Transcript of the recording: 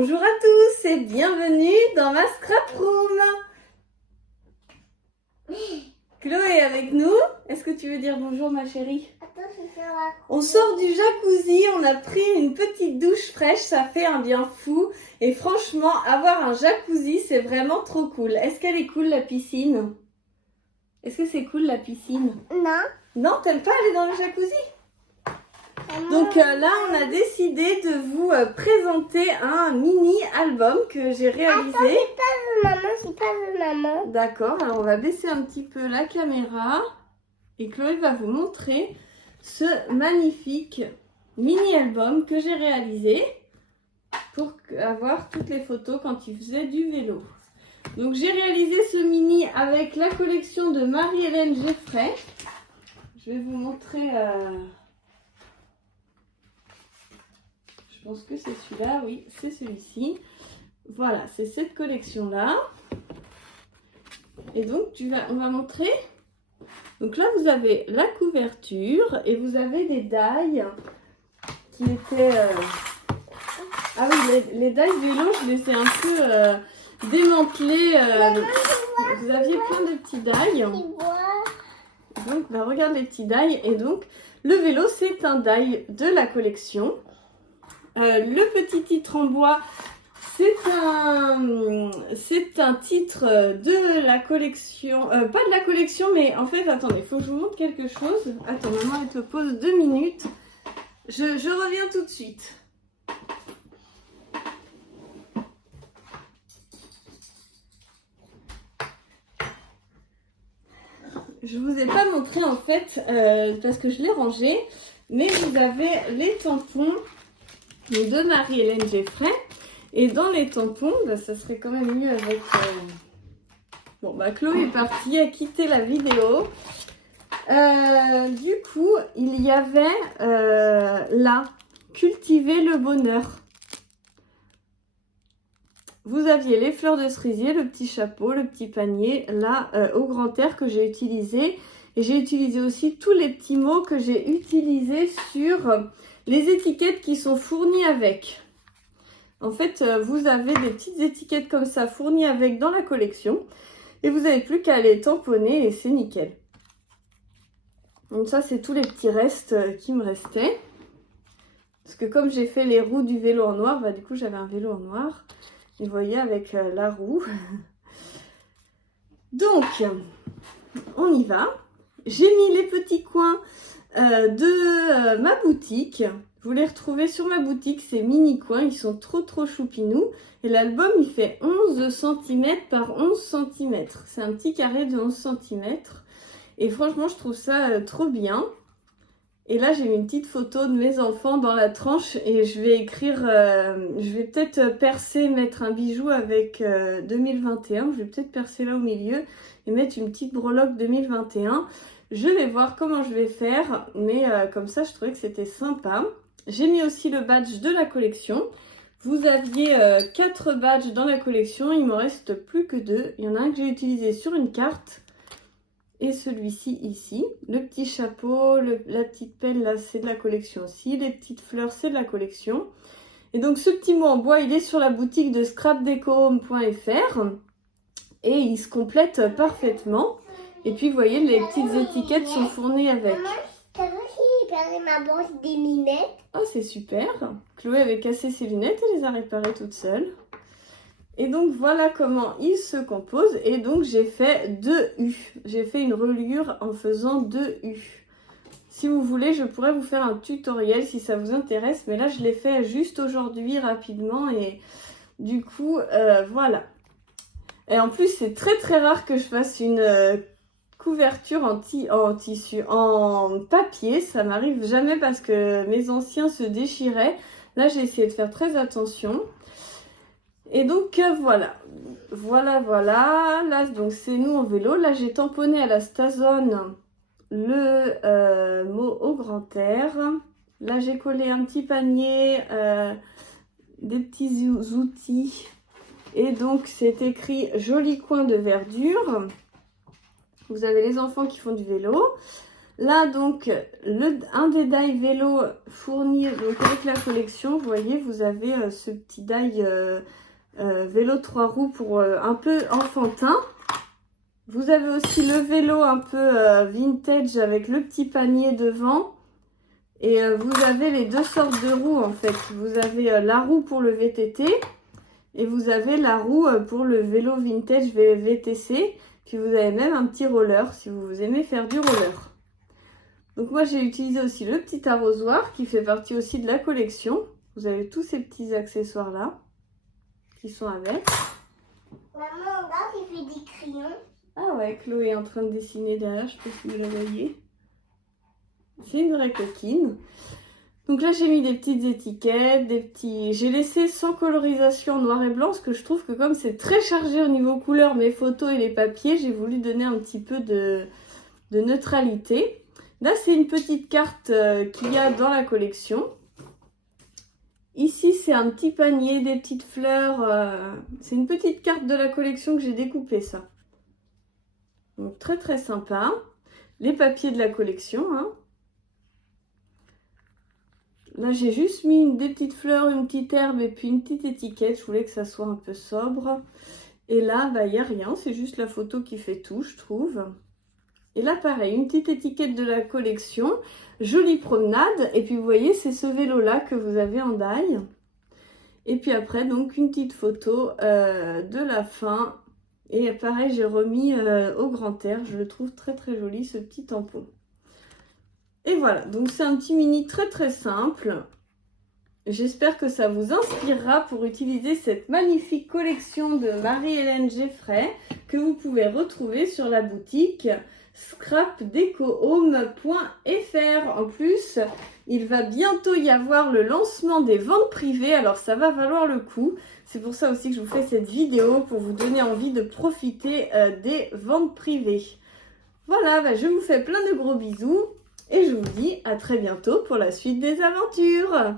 Bonjour à tous et bienvenue dans ma scrap room. Chloé est avec nous. Est-ce que tu veux dire bonjour ma chérie? On sort du jacuzzi, on a pris une petite douche fraîche, ça fait un bien fou. Et franchement, avoir un jacuzzi, c'est vraiment trop cool. Est-ce qu'elle est cool la piscine? Est-ce que c'est cool la piscine? Non. Non, t'aimes pas aller dans le jacuzzi? Donc là, on a décidé de vous présenter un mini-album que j'ai réalisé. Attends, c'est pas de maman. D'accord, alors on va baisser un petit peu la caméra et Chloé va vous montrer ce magnifique mini-album que j'ai réalisé pour avoir toutes les photos quand tu faisais du vélo. Donc j'ai réalisé ce mini avec la collection de Marie-Hélène Geffray. Je vais vous montrer... Je pense que c'est celui-là, oui, c'est celui-ci. Voilà, c'est cette collection-là. Et donc, on va montrer. Donc là, vous avez la couverture et vous avez des dailles qui étaient... Ah oui, les dailles vélo, je les ai un peu démantelées. Vous aviez plein de petits dailles. Donc, bah, regarde les petits dailles. Et donc, le vélo, c'est un daille de la collection. Le petit titre en bois, c'est un titre de la collection, pas de la collection, mais en fait, attendez, il faut que je vous montre quelque chose. Attends, maman, elle te pose 2 minutes. Je reviens tout de suite. Je vous ai pas montré en fait, parce que je l'ai rangé, mais vous avez les tampons de Marie-Hélène Geffray. Et dans les tampons, bah, ça serait quand même mieux avec... Bon, bah Chloé est partie, a quitté la vidéo. Du coup, il y avait là, cultiver le bonheur. Vous aviez les fleurs de cerisier, le petit chapeau, le petit panier, là, au grand air que j'ai utilisé. Et j'ai utilisé aussi tous les petits mots que j'ai utilisés sur les étiquettes qui sont fournies avec. En fait, vous avez des petites étiquettes comme ça fournies avec dans la collection. Et vous n'avez plus qu'à les tamponner et c'est nickel. Donc ça, c'est tous les petits restes qui me restaient. Parce que comme j'ai fait les roues du vélo en noir, bah, du coup, j'avais un vélo en noir. Et vous voyez, avec la roue. Donc, on y va. J'ai mis les petits coins de ma boutique. Vous les retrouvez sur ma boutique, ces mini coins, ils sont trop choupinous. Et l'album, il fait 11 cm par 11 cm. C'est un petit carré de 11 cm. Et franchement, je trouve ça trop bien. Et là, j'ai mis une petite photo de mes enfants dans la tranche. Et je vais écrire, je vais peut-être percer, mettre un bijou avec 2021. Je vais peut-être percer là au milieu et mettre une petite breloque 2021. Je vais voir comment je vais faire. Mais comme ça, je trouvais que c'était sympa. J'ai mis aussi le badge de la collection. Vous aviez 4 badges dans la collection. Il ne m'en reste plus que 2. Il y en a un que j'ai utilisé sur une carte. Et celui-ci ici. Le petit chapeau, la petite pelle là, c'est de la collection aussi. Les petites fleurs, c'est de la collection. Et donc ce petit mot en bois, il est sur la boutique de scrapdecohome.fr. Et il se complète parfaitement. Et puis vous voyez, les petites étiquettes sont fournies avec. T'as vu qu'il perdait ma brosse des lunettes? Oh, c'est super. Chloé avait cassé ses lunettes et les a réparées toute seule. Et donc, voilà comment il se compose. Et donc, j'ai fait 2 U. J'ai fait une reliure en faisant 2 U. Si vous voulez, je pourrais vous faire un tutoriel si ça vous intéresse. Mais là, je l'ai fait juste aujourd'hui, rapidement. Et du coup, voilà. Et en plus, c'est très rare que je fasse une... couverture en tissu, en papier, ça m'arrive jamais parce que mes anciens se déchiraient. Là, j'ai essayé de faire très attention. Et donc, voilà. Là, donc c'est nous en vélo. Là, j'ai tamponné à la Stazone le mot au grand air. Là, j'ai collé un petit panier, des petits outils. Et donc, c'est écrit « Joli coin de verdure ». Vous avez les enfants qui font du vélo. Là donc, un des die vélos fournis donc, avec la collection, vous voyez, vous avez ce petit die vélo 3 roues pour un peu enfantin. Vous avez aussi le vélo un peu vintage avec le petit panier devant. Et vous avez les deux sortes de roues en fait. Vous avez la roue pour le VTT et vous avez la roue pour le vélo vintage VTC. Puis vous avez même un petit roller si vous aimez faire du roller. Donc moi j'ai utilisé aussi le petit arrosoir qui fait partie aussi de la collection. Vous avez tous ces petits accessoires là qui sont avec. Maman, regarde, il fait des crayons. Ah ouais, Chloé est en train de dessiner derrière, je sais pas si vous la voyez. C'est une vraie coquine. Donc là, j'ai mis des petites étiquettes, j'ai laissé sans colorisation noir et blanc, parce que je trouve que comme c'est très chargé au niveau couleur, mes photos et les papiers, j'ai voulu donner un petit peu de neutralité. Là, c'est une petite carte qu'il y a dans la collection. Ici, c'est un petit panier, des petites fleurs. C'est une petite carte de la collection que j'ai découpée, ça. Donc très très sympa. Les papiers de la collection, hein. Là, j'ai juste mis des petites fleurs, une petite herbe et puis une petite étiquette. Je voulais que ça soit un peu sobre. Et là, bah, il n'y a rien. C'est juste la photo qui fait tout, je trouve. Et là, pareil, une petite étiquette de la collection. Jolie promenade. Et puis, vous voyez, c'est ce vélo-là que vous avez en die. Et puis après, donc, une petite photo de la fin. Et pareil, j'ai remis au grand air. Je le trouve très, très joli, ce petit tampon. Et voilà, donc c'est un petit mini très très simple. J'espère que ça vous inspirera pour utiliser cette magnifique collection de Marie-Hélène Geffray que vous pouvez retrouver sur la boutique scrapdecohome.fr. En plus, il va bientôt y avoir le lancement des ventes privées, alors ça va valoir le coup. C'est pour ça aussi que je vous fais cette vidéo pour vous donner envie de profiter des ventes privées. Voilà, bah, je vous fais plein de gros bisous. Et je vous dis à très bientôt pour la suite des aventures.